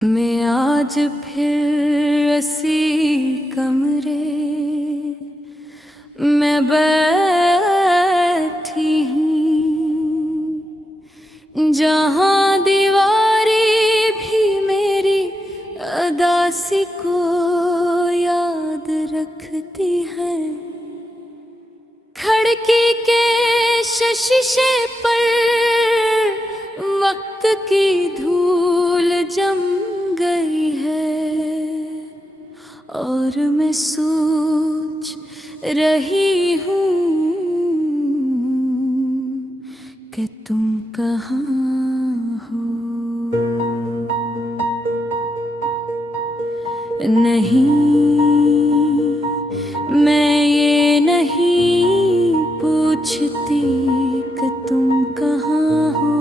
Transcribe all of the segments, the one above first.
मैं आज फिर इसी कमरे में बैठी हूँ, जहाँ दीवारें भी मेरी अदासी को याद रखती हैं। खिड़की के शीशे पर वक्त की धूल जम गई है और मैं सोच रही हूँ कि तुम कहाँ हो। नहीं, मैं ये नहीं पूछती कि तुम कहाँ हो,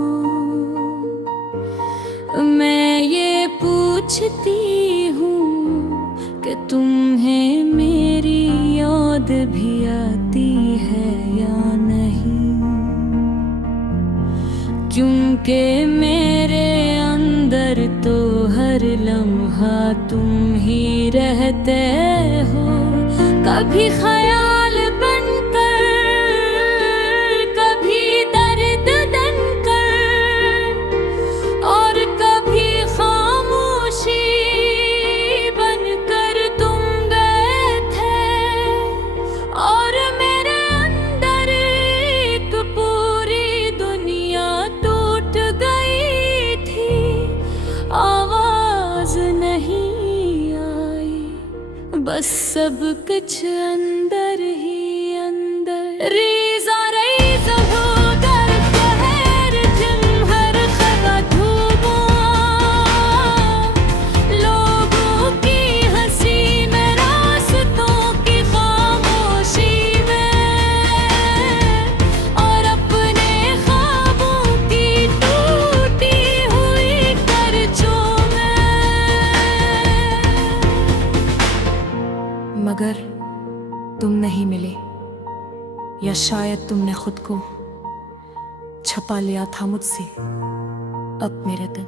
मैं ये पूछती हूँ कि तुम्हें मेरी याद भी आती है या नहीं, क्योंकि मेरे अंदर तो हर लम्हा तुम ही रहते हो। कभी ख्याल बनकर, कभी दर्द बनकर, और कभी खामोशी बनकर तुम गए थे। और मेरे अंदर एक पूरी दुनिया टूट गई थी, आवाज नहीं आई, बस सब कुछ अंदर ही अंदर। रीज़ा रईज़ हो कर कहर जिम हर खगा धूमां, लोगों की हंसी में, रास्तों की खामोशी में, और अपने ख्वाबों की टूटी हुई करचों में। मगर तुम नहीं मिले, या शायद तुमने खुद को छपा लिया था मुझसे अब मेरे दिन।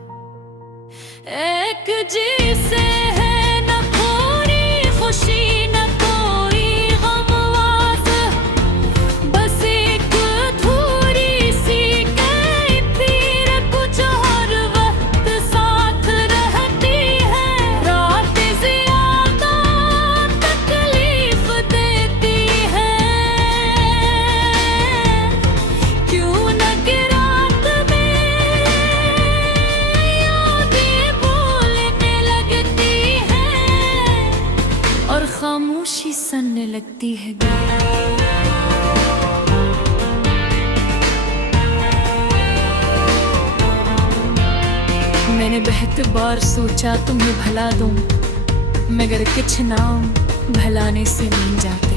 एक जिसे है न थोड़ी खुशी न कोई गमवास, बस एक अधूरी सी कैफियत कुछ हर वक्त साथ रहती है। रात ज़्यादा तकलीफ देती है, क्यों न कि रात में यादें बोलने लगती है और खामोशी सुनने लगती है। मैंने बहुत बार सोचा तुम्हें भला दूं, मगर कुछ नाम भलाने से नहीं जाते,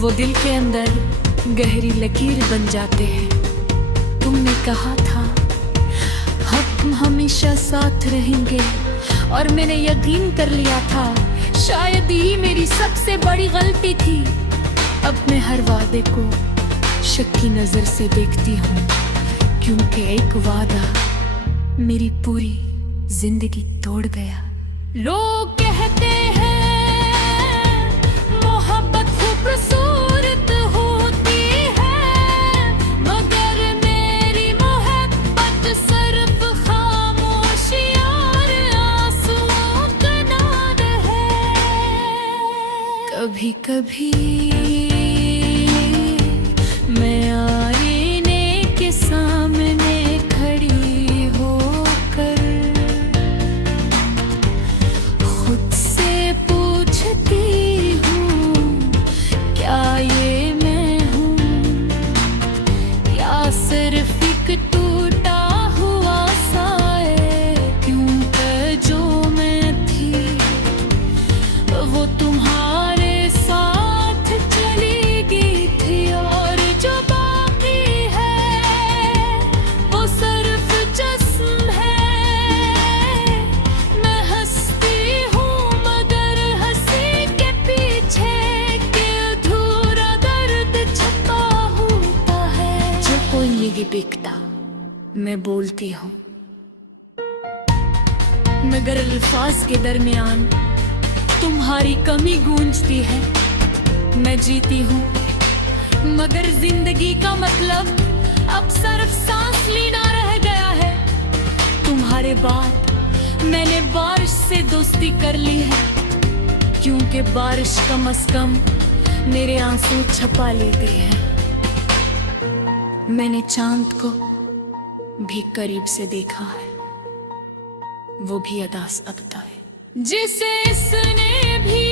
वो दिल के अंदर गहरी लकीर बन जाते हैं। तुमने कहा था हम हमेशा साथ रहेंगे, और मैंने यकीन कर लिया था। शायद ही मेरी सबसे बड़ी गलती थी। अब मैं हर वादे को शक की नजर से देखती हूँ, क्योंकि एक वादा मेरी पूरी जिंदगी तोड़ गया। लोग कहते हैं मोहब्बत खूबसूरत होती है, मगर मेरी मोहब्बत सिर्फ खामोशी और आंसुओं का नाद है। कभी कभी मैं आईने के सामने खड़ी होकर खुद से पूछती हूँ, क्या ये मैं हूँ, या सिर्फ एक टूटा हुआ साए। क्योंकि जो मैं थी वो तुम्हारे साथ चली गई थी, और जो बाकी है वो सिर्फ जिस्म है। मैं हंसती हूँ मगर हंसी के पीछे के अधूरा दर्द छुपा होता है। जो कोई नहीं बिकता, मैं बोलती हूँ। मगर अल्फाज के दरमियान तुम्हारी कमी गूंजती है। मैं जीती हूँ मगर जिंदगी का मतलब अब सिर्फ सांस लेना रह गया है। तुम्हारे बाद मैंने बारिश से दोस्ती कर ली है, क्योंकि बारिश कम से कम मेरे आंसू छपा लेती है। मैंने चांद को भी करीब से देखा है, वो भी अदा सकता है। जिसे इसने भी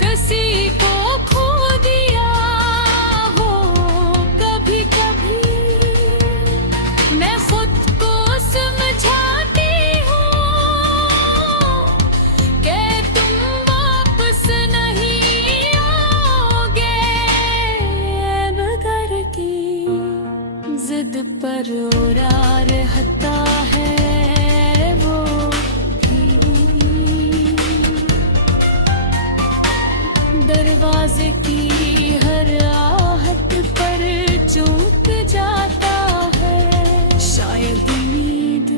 किसी को खो दिया हो कभी कभी, मैं खुद को समझाती हूँ कि तुम वापस नहीं आओगे, मगर की जिद पर उड़ा रहता है वो भी। दरवाजे की हर आहट पर चूक जाता है। शायद उम्मीद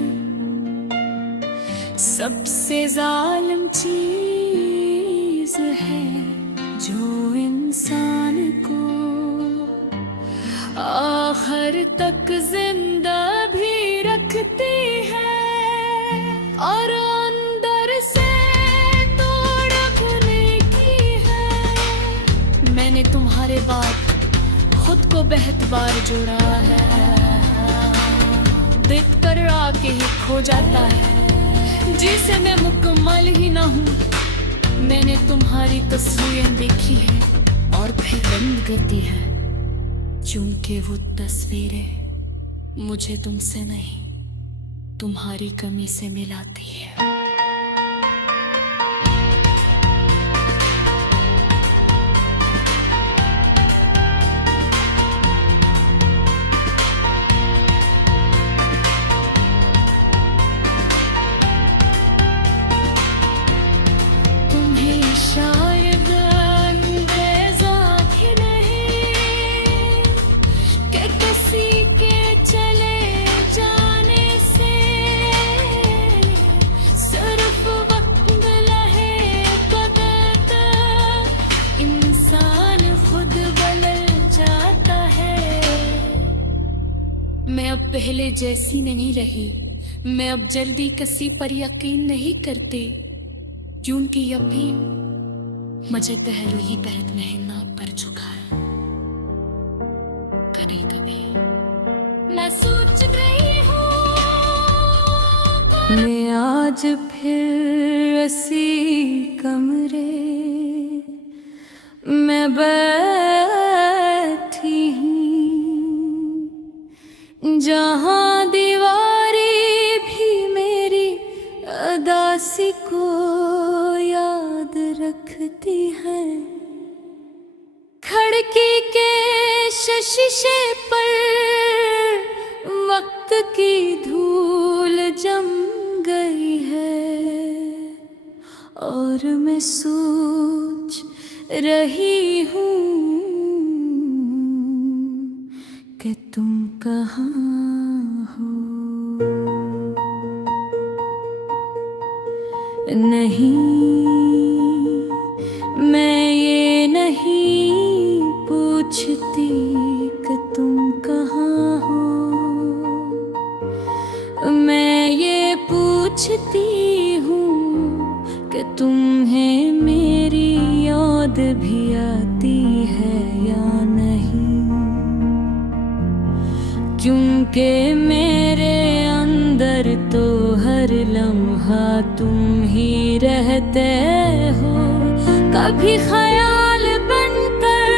सबसे जालिम चीज है जो इंसान को आखिर तक जिंदा भी रखती है और अंदर से तोड़ने की है। मैंने तुम्हारे बाद खुद को बेहद बार जोड़ा है, देख कर आके ही खो जाता है, जिसे मैं मुकम्मल ही ना हूँ। मैंने तुम्हारी तस्वीरें देखी है और फिर रंग करती है, क्योंकि वो तस्वीरें मुझे तुमसे नहीं तुम्हारी कमी से मिलाती है। तुम्हें शायद अंदेजा भी नहीं कि किसी के चले जाने से सिर्फ वक्त लहे बदलता इंसान खुद बदल जाता है। मैं अब पहले जैसी नहीं रही, मैं अब जल्दी किसी पर यकीन नहीं करती, क्योंकि यकीन मुझे पहले ही बहुत महंगा पड़ चुका है। कभी कभी मैं सोच रही हूँ मैं आज फिर इसी कमरे में बैठी हूँ, जहाँ दीवारी भी मेरी अदासी को याद रखती है। खिड़की के शीशे पर वक्त की धूल जम गई है और मैं सोच रही हूँ कि तुम कहाँ हो। नहीं, मैं ये नहीं पूछती कि तुम कहाँ हो, मैं ये पूछती हूँ कि तुम्हें मेरी याद भी आती है या नहीं, क्योंकि मेरे अंदर तो हर लम्हा तुम ही रहते हो। कभी ख्याल बनकर,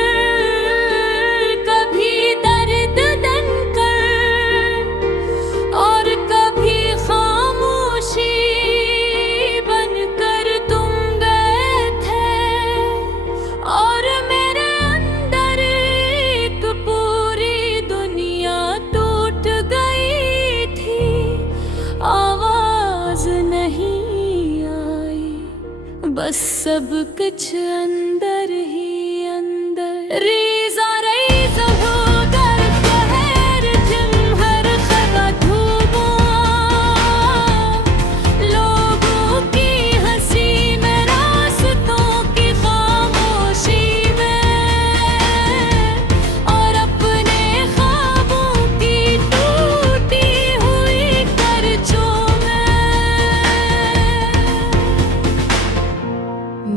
कभी दर्द बनकर, और कभी खामोशी बनकर तुम गए थे। और मेरे अंदर एक पूरी दुनिया टूट गई थी, आवाज नहीं आई, बस सब कुछ अंदर ही अंदर। रीज़ा रीज़ा हो कर कहर तुम हर खबा धूबा,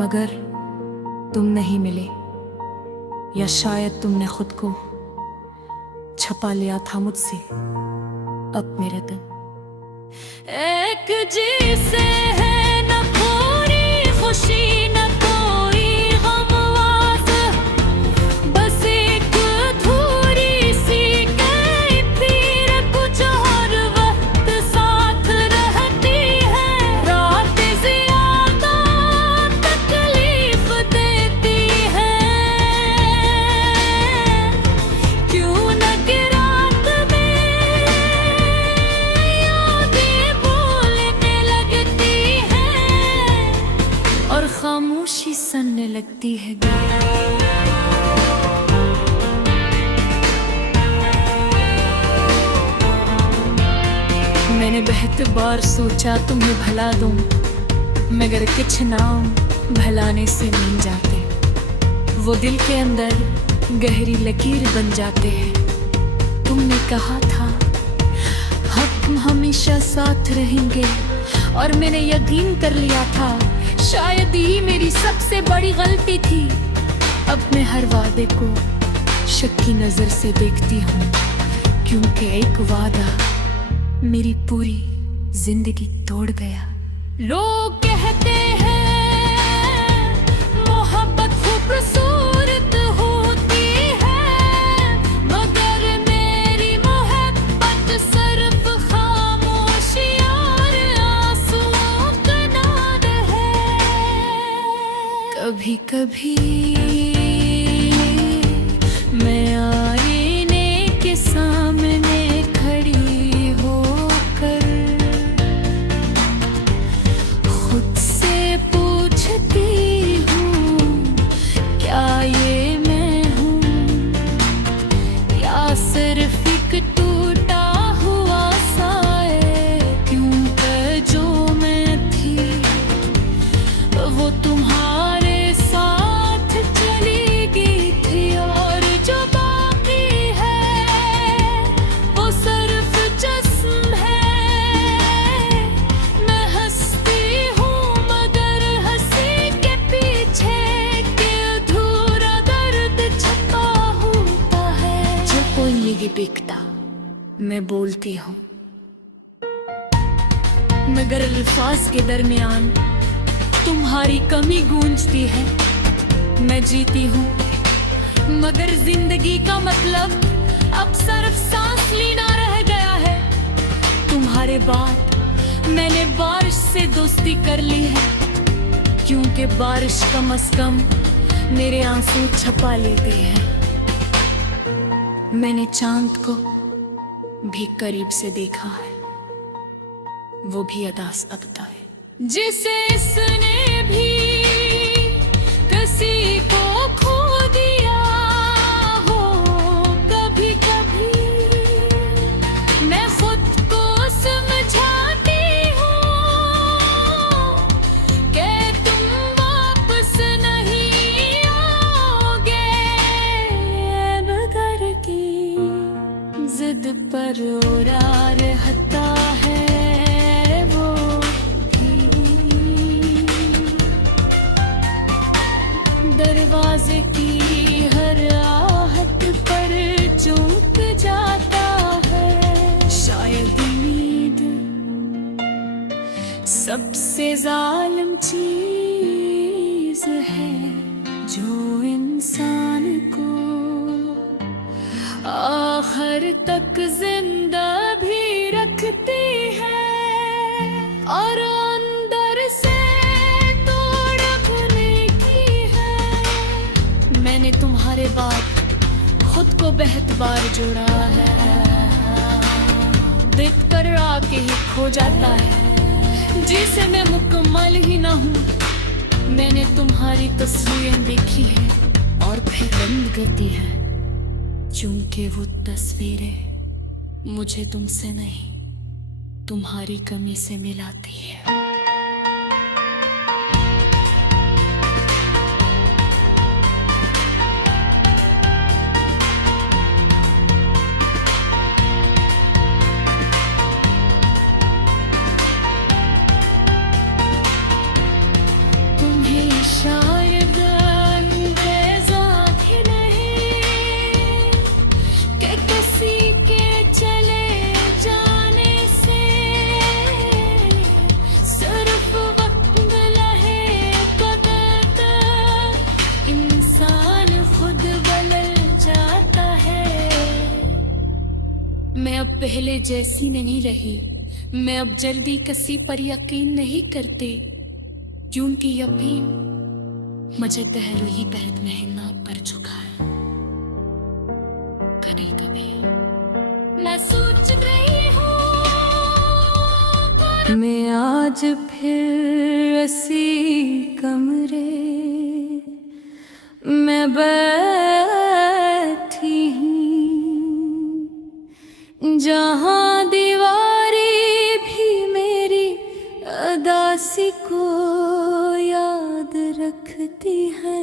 मगर तुम नहीं मिले, या शायद तुमने खुद को छपा लिया था मुझसे अपने रतन। एक जिसे है न पूरी खुशी न कोई गमवाज, बस एक अधूरी सी कैफियत कुछ हर वक्त साथ रहती है। रात ज्यादा तकलीफ देती है, क्यों न कि रात में यादें बोलने लगती है और खामोशी सनने लगती है। मैंने बहुत बार सोचा तुम्हें भला दूं, मगर कुछ नाम भलाने से मिल जाते, वो दिल के अंदर गहरी लकीर बन जाते हैं। तुमने कहा था हम हमेशा साथ रहेंगे, और मैंने यकीन कर लिया था। शायद ही मेरी सबसे बड़ी गलती थी। अब मैं हर वादे को शक की नजर से देखती हूँ, क्योंकि एक वादा मेरी पूरी जिंदगी तोड़ गया। लोग कहते हैं मोहब्बत खूबसूरत होती है, मगर मेरी मोहब्बत सिर्फ खामोशी और आंसुओं का नाद है। कभी कभी मैं आईने के सामने खड़ी होकर खुद से पूछती हूँ, क्या ये मैं हूँ या सिर्फ एक टूटा हुआ साए। क्योंकि जो मैं थी वो तुम्हारे साथ चली गई थी, और जो बाकी है वो सिर्फ जिस्म है। मैं हंसती हूँ मगर हंसी के पीछे के अधूरा दर्द छपा होता है। जो कोई नहीं बिकता मैं बोलती हूँ, मगर अल्फाज के दरमियान तुम्हारी कमी गूंजती है। मैं जीती हूँ मगर जिंदगी का मतलब अब सिर्फ सांस लेना रह गया है। तुम्हारे बाद मैंने बारिश से दोस्ती कर ली है, क्योंकि बारिश कम से कम मेरे आंसू छपा लेते हैं। मैंने चांद को भी करीब से देखा है, वो भी अदा सकता है। जिसे इसने भी किसी को खो दिया हो, कभी कभी मैं खुद को समझाती हूँ कि तुम वापस नहीं आओगे, मगर की जिद पर उड़ा रहता है वो दरवाजे की हर आहट पर चूक जाता है। शायद उम्मीद सबसे जालिम चीज है जो इंसान को आखिर तक जिंदा भी रखती है, और अंदर से तोड़ने की है। मैंने तुम्हारे बाद खुद को बहुत बार जोड़ा है, देख कर आके ही खो जाता है, जिसे मैं मुकम्मल ही ना हूँ। मैंने तुम्हारी तस्वीरें देखी है और फिर बंद कर दी है, क्योंकि वो तस्वीरें मुझे तुमसे नहीं तुम्हारी कमी से मिलाती है। तुम्हें पहले जैसी नहीं रही। मैं अब जल्दी किसी पर यकीन नहीं करती, क्योंकि यकीन मुझे पहले ही बहुत महंगा पड़ चुका है। कभी कभी मैं सोच रही हूँ मैं आज फिर इसी कमरे में बैठी हूँ, जहाँ दीवारें भी मेरी उदासी को याद रखती है।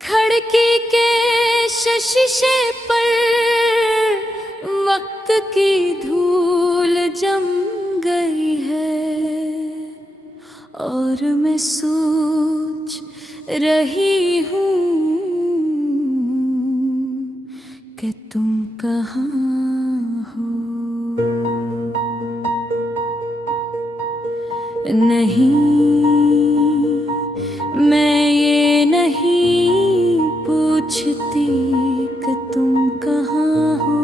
खिड़की के शीशे पर वक्त की धूल जम गई है, और मैं सोच रही हूँ कि तुम कहाँ हो। नहीं, मैं ये नहीं पूछती कि तुम कहाँ हो,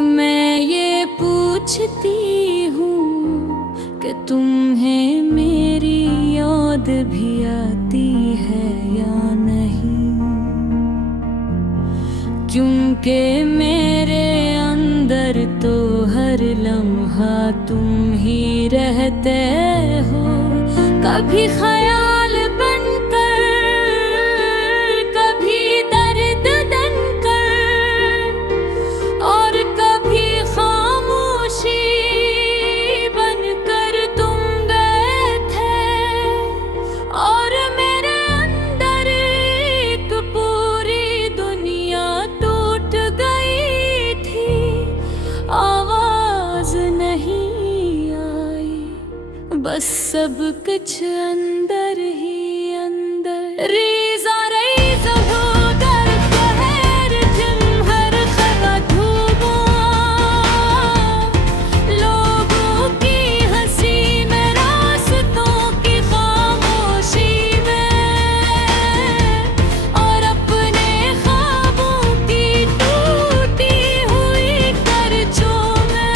मैं ये पूछती हूँ कि तुम्हें मेरी याद भी आती है या नहीं, क्योंकि मेरे अंदर तो हर लम्हा तुम ही रहते हो। कभी ख्याल बनकर, कभी दर्द बनकर, और कभी खामोशी बनकर तुम बैठे, और मेरे अंदर एक पूरी दुनिया टूट गई थी। आवाज नहीं आई, बस सब कुछ अंदर ही अंदर। रेज़ा रेज़ा हो कर कहर तुम हर खता धूमों, लोगों की हंसी में, रास्तों की खामोशी में, और अपने ख्वाबों की टूटी हुई करचों में।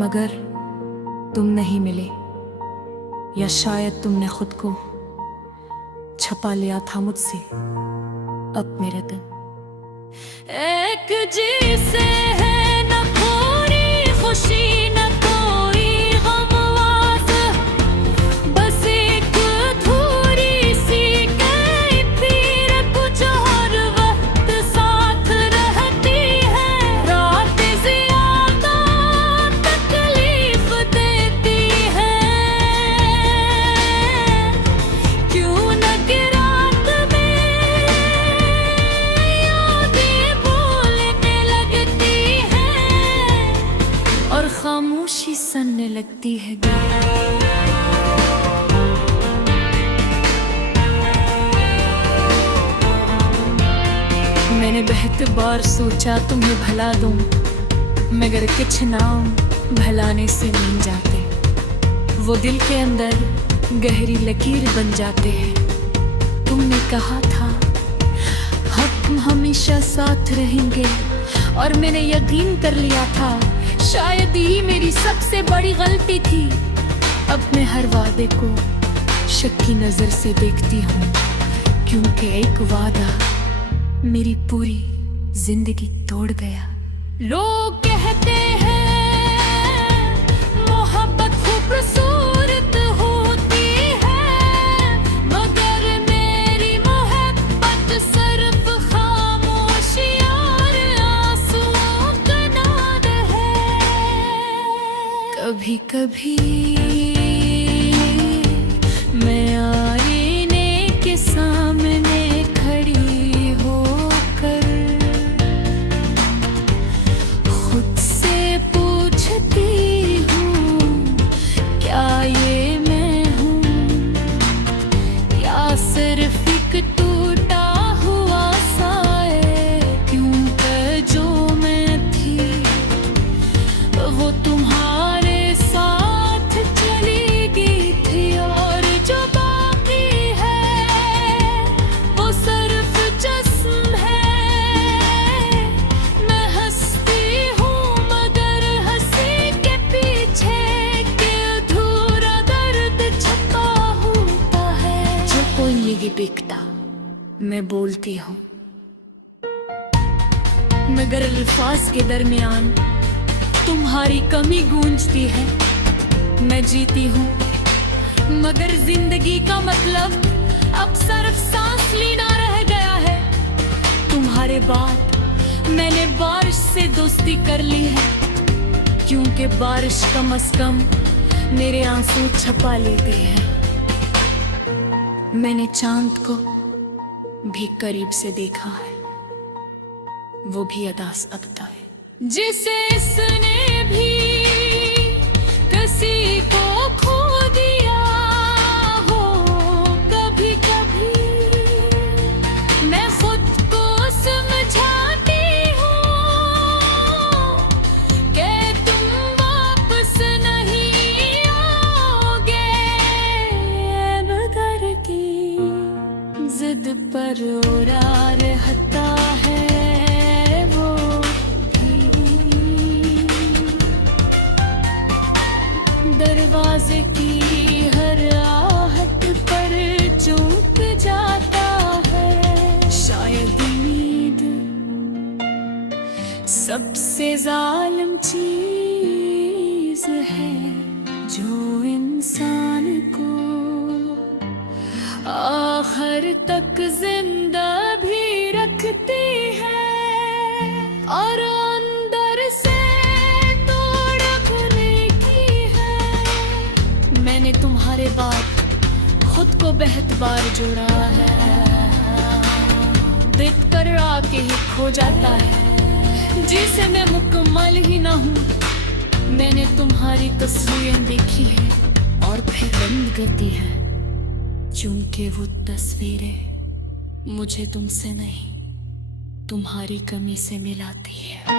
मगर तुम नहीं मिले, या शायद तुमने खुद को छपा लिया था मुझसे। अब मेरे दिन एक जैसे है, न थोड़ी खुशी न कोई गमवास, बस एक थोड़ी सी कैफियत कुछ हर वक्त साथ रहती है। रात ज़्यादा तकलीफ देती है, क्यों न कि रात में यादें बोलने लगती है, और खामोशी सुनने लगती है। मैंने बहुत बार सोचा तुम्हें भला दूं, मगर कुछ नाम भलाने से नहीं जाते। वो दिल के अंदर गहरी लकीर बन जाते हैं। तुमने कहा था हम हमेशा साथ रहेंगे, और मैंने यकीन कर लिया था। शायद ही मेरी सबसे बड़ी गलती थी। अब मैं हर वादे को शक की नजर से देखती हूँ, क्योंकि एक वादा मेरी पूरी जिंदगी तोड़ गया। लोग कहते हैं मोहब्बत खूबसूरत होती है, मगर मेरी मोहब्बत सिर्फ खामोशी और आंसुओं का नाद है। कभी कभी मैं आईने के सामने खड़ी होकर खुद से पूछती हूँ, क्या ये मैं हूँ, या सिर्फ एक टूटा हुआ साए। क्योंकि जो मैं थी वो तुम्हारे साथ चली नहीं बिकता, मैं बोलती हूँ। मगर अल्फाज के दरमियान तुम्हारी कमी गूंजती है। मैं जीती हूँ मगर जिंदगी का मतलब अब सिर्फ सांस लेना रह गया है। तुम्हारे बाद मैंने बारिश से दोस्ती कर ली है, क्योंकि बारिश कम से कम मेरे आंसू छपा लेते हैं। मैंने चांद को भी करीब से देखा है, वो भी अदा सकता है। जिसे इसने भी किसी को खो दिया हो कभी कभी, मैं खुद को समझाती हूँ कि तुम वापस नहीं आओगे। मगर की जिद पर उड़ा रहता है दरवाजे की हर आहट पर चूक जाता है। शायद उम्मीद सबसे जालिम चीज है जो इंसान को आखिर तक जिंदा भी रखती है और अंदर से मैंने तुम्हारे बाद खुद को बेहद बार जोड़ा है। देख कर आके ही खो जाता है, जिसे मैं मुकम्मल ही ना हूँ। मैंने तुम्हारी तस्वीरें देखी है और फिर बंद करती है, क्योंकि वो तस्वीरें मुझे तुमसे नहीं तुम्हारी कमी से मिलाती है।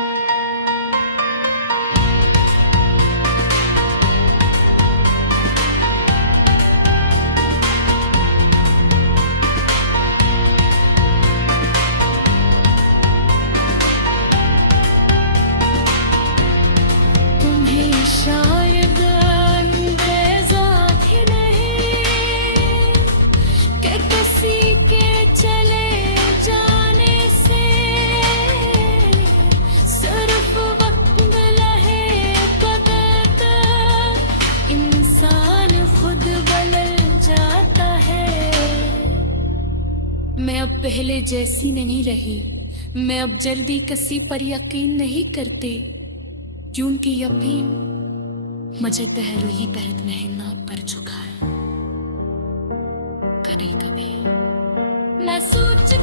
शायद अंदेजा भी नहीं कि किसी के चले जाने से सिर्फ वक्त लहे कदर इंसान खुद बदल जाता है। मैं अब पहले जैसी नहीं रही, मैं अब जल्दी किसी पर यकीन नहीं करती, क्योंकि यकीन मुझे पहले ही बहुत महंगा पड़ चुका है। कभी कभी मैं सोच